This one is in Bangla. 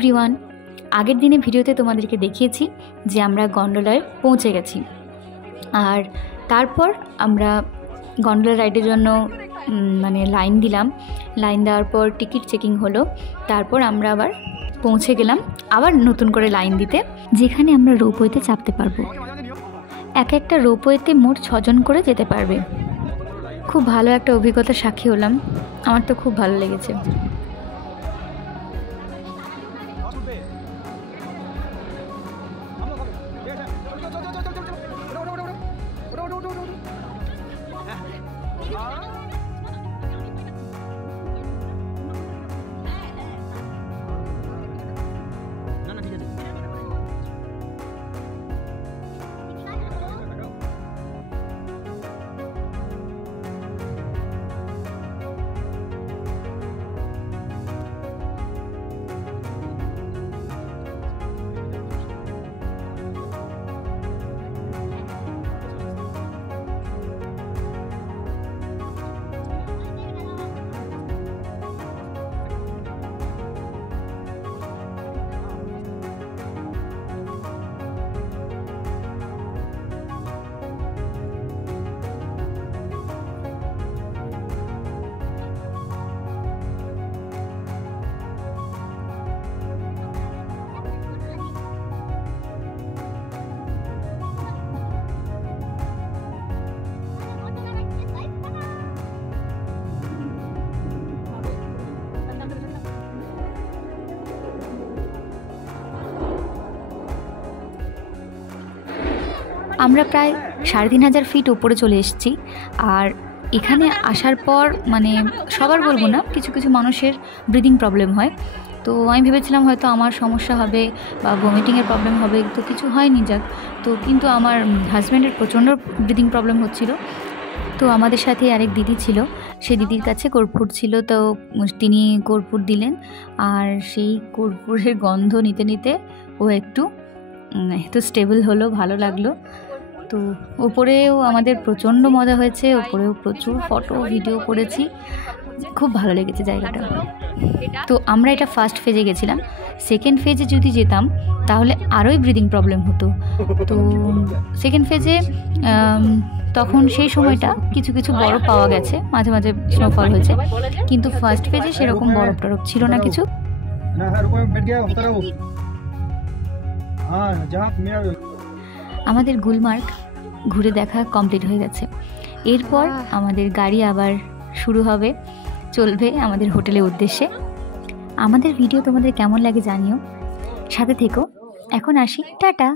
এভরিওয়ান, আগের দিনে ভিডিওতে তোমাদেরকে দেখিয়েছি যে আমরা গন্ডোলায় পৌঁছে গেছি। আর তারপর আমরা গন্ডোলা রাইডের জন্য লাইন দিলাম। লাইন দেওয়ার পর টিকিট চেকিং হলো। তারপর আমরা আবার পৌঁছে গেলাম আবার নতুন করে লাইন দিতে, যেখানে আমরা রোপওয়েতে চাপতে পারবো। এক একটা রোপওয়েতে মোট 6 জন করে যেতে পারবে। খুব ভালো একটা অভিজ্ঞতার সাক্ষী হলাম। আমার তো খুব ভালো লেগেছে। আমরা প্রায় 3500 ফিট উপরে চলে এসেছি। আর এখানে আসার পর সবার বলবো না, কিছু কিছু মানুষের ব্রিদিং প্রবলেম হয়। তো আমি ভেবেছিলাম হয়তো আমার সমস্যা হবে বা ভমিটিংয়ের প্রবলেম হবে, তো কিছু হয়নি যাক। তো কিন্তু আমার হাজব্যান্ডের প্রচণ্ড ব্রিদিং প্রবলেম হচ্ছিল। তো আমাদের সাথে আরেক দিদি ছিল, সেই দিদির কাছে কর্পূর ছিল, তো তিনি কর্পূর দিলেন। আর সেই কর্পূরের গন্ধ নিতে নিতে ও একটু স্টেবল হলো, ভালো লাগলো। তো ওপরেও আমাদের প্রচণ্ড মজা হয়েছে, ওপরেও প্রচুর ফটো ভিডিও করেছি, খুব ভালো লেগেছে জায়গাটা। তো আমরা এটা ফার্স্ট ফেজে গেছিলাম। সেকেন্ড ফেজে যদি যেতাম তাহলে আরোই ব্রিদিং প্রবলেম হতো। তো সেকেন্ড ফেজে তখন সেই সময়টা কিছু কিছু বরফ পাওয়া গেছে, মাঝে মাঝে স্নোফল হয়েছে, কিন্তু ফার্স্ট ফেজে সেরকম বরফ টরফ ছিল না কিছু। আমাদের গুলমার্গ ঘুরে দেখা কমপ্লিট হয়ে গেছে। এরপর আমাদের গাড়ি আবার শুরু হবে, চলবে আমাদের হোটেলের উদ্দেশ্যে। আমাদের ভিডিও তোমাদের কেমন লাগে জানিও, সাথে থেকো। এখন আসি, টাটা।